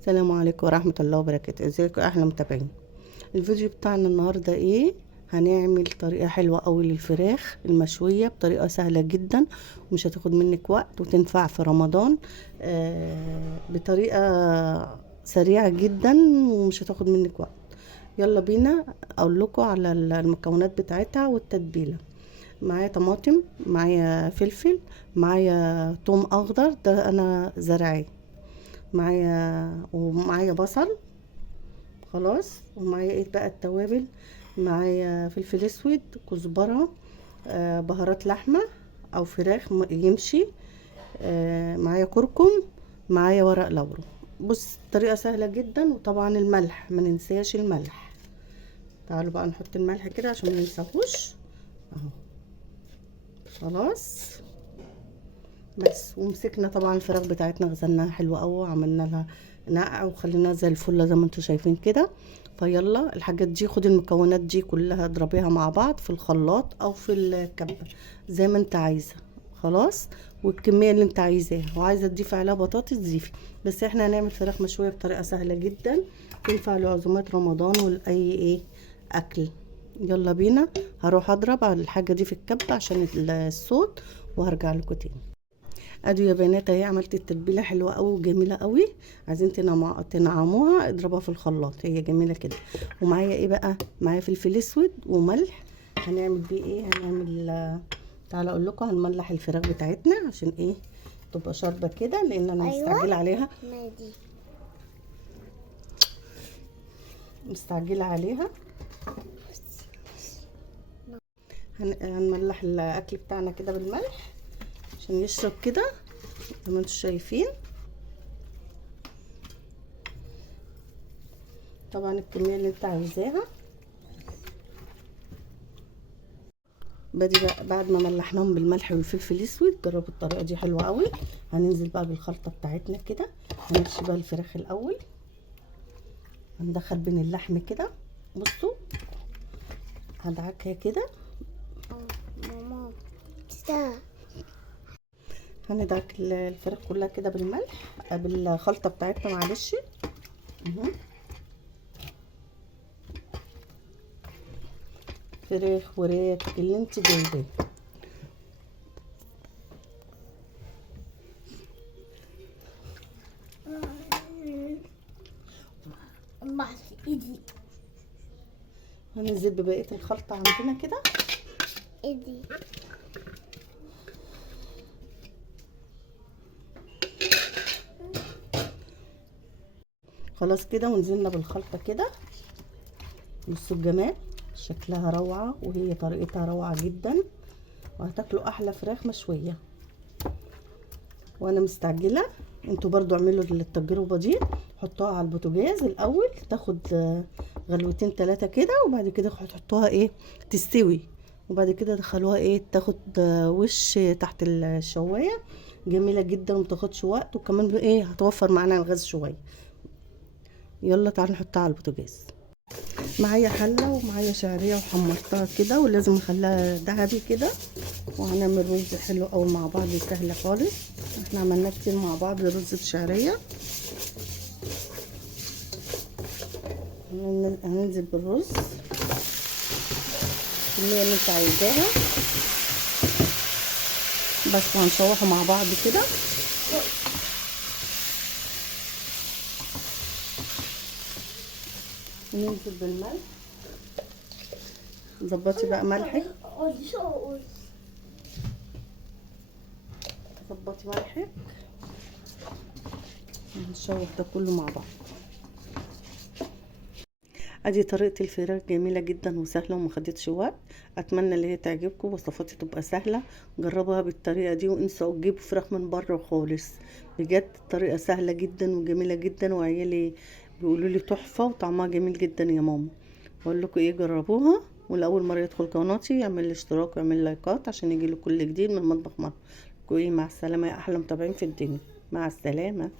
السلام عليكم ورحمة الله وبركاته. ازيكم احلى متابعين؟ الفيديو بتاعنا النهاردة ايه؟ هنعمل طريقة حلوة قوي للفراخ المشوية بطريقة سهلة جدا، ومش هتاخد منك وقت، وتنفع في رمضان بطريقة سريعة جدا، ومش هتاخد منك وقت. يلا بينا اقول لكم على المكونات بتاعتها والتتبيلة. معايا طماطم، معايا فلفل، معايا توم اخضر ده انا زرعاه، ومعايا بصل. خلاص، ومعايا ايه بقى التوابل؟ معايا فلفل اسود، كزبره، بهارات لحمه او فراخ يمشي، معايا كركم، معايا ورق لورا. بص، طريقه سهله جدا. وطبعا الملح، ما ننساش الملح. تعالوا بقى نحط الملح كده عشان ما ننساهوش اهو. خلاص بس. ومسكنا طبعا الفراخ بتاعتنا، غسلناها حلوه قوي، وعملنا لها نقع وخليناها زي الفله زي ما انتم شايفين كده. فيلا الحاجات دي، خدي المكونات دي كلها اضربيها مع بعض في الخلاط او في الكبه زي ما انت عايزه. خلاص، والكميه اللي انت عايزاها، وعايزه تضيفي عليها بطاطس ضيفي. بس احنا هنعمل فراخ مشويه بطريقه سهله جدا، تنفع لعزومات رمضان ولاي ايه اكل. يلا بينا. هروح اضرب على الحاجه دي في الكبه عشان الصوت، وهرجع لكم تاني. ادي يا بنات اهي، عملت التتبيله حلوه قوي وجميله قوي. عايزين تنعموها، اضربها في الخلاط، هي جميله كده. ومعايا ايه بقى؟ معايا فلفل اسود وملح. هنعمل بيه ايه؟ تعالى اقول لكم. هنملح الفراخ بتاعتنا عشان ايه؟ تبقى شاربه كده، لان انا مستعجله عليها. مستعجله عليها. هنملح الاكل بتاعنا كده بالملح عشان يشرب كده زي ما انتم شايفين. طبعا الكميه اللي انت عايزاها. بدي بقى بعد ما ملحناهم بالملح والفلفل الاسود، جربوا الطريقه دي حلوه قوي. هننزل بقى بالخلطه بتاعتنا كده. هنمشي بقى الفراخ الاول، هندخل بين اللحم كده. بصوا، هدعكها كده. ماما هندعك الفراخ كلها كده بالملح، بالخلطه بتاعتنا، معلش. فراخ وراك اللي انت جايباه. ايدي هننزل ببقيه الخلطه عندنا كده. ايدي خلاص كده، ونزلنا بالخلطه كده. بصوا الجمال، شكلها روعه، وهي طريقتها روعه جدا، وهتاكلوا احلى فراخ مشويه. وانا مستعجله، انتوا برضو اعملوا التجربه دي. حطوها على البوتاجاز الاول، تاخد غلوتين 3 كده، وبعد كده تحطوها ايه تستوي. وبعد كده دخلوها ايه تاخد وش تحت الشوايه. جميله جدا ومتاخدش وقت، وكمان ايه هتوفر معانا الغاز شويه. يلا تعالوا نحطها على البوتاجاز. معايا حله ومعايا شعريه، وحمرتها كده، ولازم نخليها ذهبي كده. وهنعمل رز حلو قوي مع بعض، سهل خالص. احنا عملناه كتير مع بعض، رز بشعريه. هننزل بالرز الكميه اللي انت عايزاها بس، وهنشوحه مع بعض كده. ننزل بالملح. ظبطي بقى ملحك، ظبطي ملحك. هنشوح ده كله مع بعض. ادي طريقه الفراخ جميله جدا وسهله وما خدتش وقت. اتمنى ان هي تعجبكم، وصفاتي تبقى سهله. جربوها بالطريقه دي، وانسوا تجيبوا فراخ من بره خالص. بجد الطريقه سهله جدا وجميله جدا، وعيالي بيقولوا لي تحفه وطعمها جميل جدا يا ماما. بقول لكم ايه، جربوها. ولاول مره يدخل قناتي يعمل الاشتراك ويعمل لايكات عشان يجيله كل جديد من مطبخ مصر. مع السلامه يا احلى متابعين في الدنيا. مع السلامه.